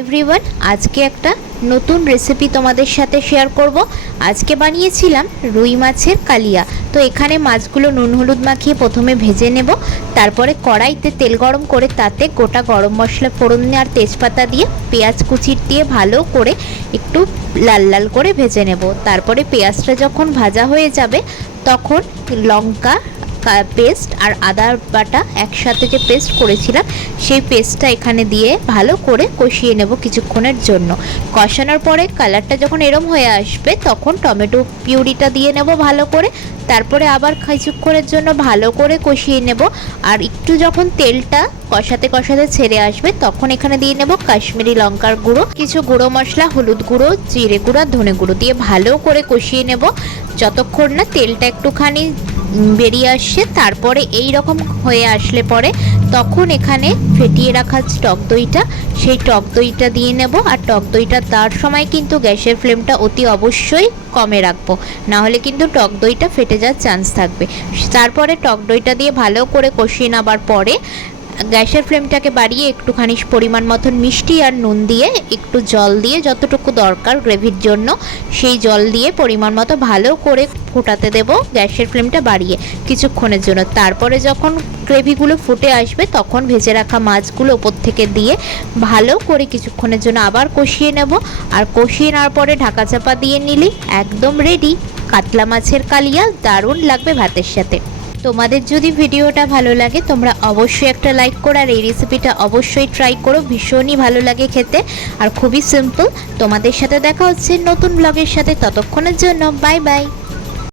Everyone, আজকে একটা নতুন রেসিপি তোমাদের সাথে শেয়ার করব। আজকে বানিয়েছিলাম রুই মাছের কালিয়া। তো এখানে মাছগুলো নুন হলুদ মাখিয়ে প্রথমে ভেজে নেব। তারপরে কড়াইতে তেল গরম করে তাতে গোটা গরম মশলা ফোড়ন আর তেজপাতা দিয়ে পেঁয়াজ কুচি দিয়ে ভালো করে একটু লাল লাল করে ভেজে নেব। তারপরে পেঁয়াজটা যখন ভাজা হয়ে যাবে, তখন লঙ্কা পেস্ট আর আদা বাটা একসাথে যে পেস্ট করেছিলাম, সেই পেস্টটা এখানে দিয়ে ভালো করে কষিয়ে নেব কিছুক্ষণের জন্য। কষানোর পরে কালারটা যখন এরম হয়ে আসবে, তখন টমেটো পিউরিটা দিয়ে নেব ভালো করে। তারপরে আবার কিছুক্ষণের জন্য ভালো করে কষিয়ে নেব। আর একটু যখন তেলটা কষাতে কষাতে ছেড়ে আসবে, তখন এখানে দিয়ে নেব কাশ্মীরি লঙ্কার গুঁড়ো, কিছু গুঁড়ো মশলা, হলুদ গুঁড়ো, জিরে গুঁড়ো ধনে গুঁড়ো দিয়ে ভালো করে কষিয়ে নেব। যতক্ষণ না তেলটা একটুখানি বেরিয়ে আসছে, তারপরে এই রকম হয়ে আসলে পরে তখন এখানে ফেটিয়ে রাখা টক দইটা, সেই টক দইটা দিয়ে নেব। আর টক দইটা তার সময় কিন্তু গ্যাসের ফ্লেমটা অতি অবশ্যই কমে রাখব। নাহলে কিন্তু টক দইটা ফেটে যাওয়ার চান্স থাকবে। তারপরে টক দইটা দিয়ে ভালো করে কষিয়ে নেবার পরে গ্যাসের ফ্লেমটাকে বাড়িয়ে একটুখানি পরিমাণ মতন মিষ্টি আর নুন দিয়ে, একটু জল দিয়ে যতটুকু দরকার গ্রেভির জন্য, সেই জল দিয়ে পরিমাণ মতো ভালো করে ফোটাতে দেব গ্যাসের ফ্লেমটা বাড়িয়ে কিছুক্ষণের জন্য। তারপরে যখন গ্রেভিগুলো ফুটে আসবে, তখন ভেজে রাখা মাছগুলো ওপর থেকে দিয়ে ভালো করে কিছুক্ষণের জন্য আবার কষিয়ে নেব। আর কষিয়ে নেওয়ার পরে ঢাকা চাপা দিয়ে নিলেই একদম রেডি কাতলা মাছের কালিয়া দারুণ লাগবে ভাতের সাথে। তোমাদের যদি ভিডিওটা ভালো লাগে, তোমরা অবশ্যই একটা লাইক করো, আর এই রেসিপিটা অবশ্যই ট্রাই করো, ভীষণই ভালো লাগে খেতে। আর খুবই সিম্পল তোমাদের সাথে দেখা হচ্ছে নতুন ব্লগের সাথে। ততক্ষণের জন্য বাই বাই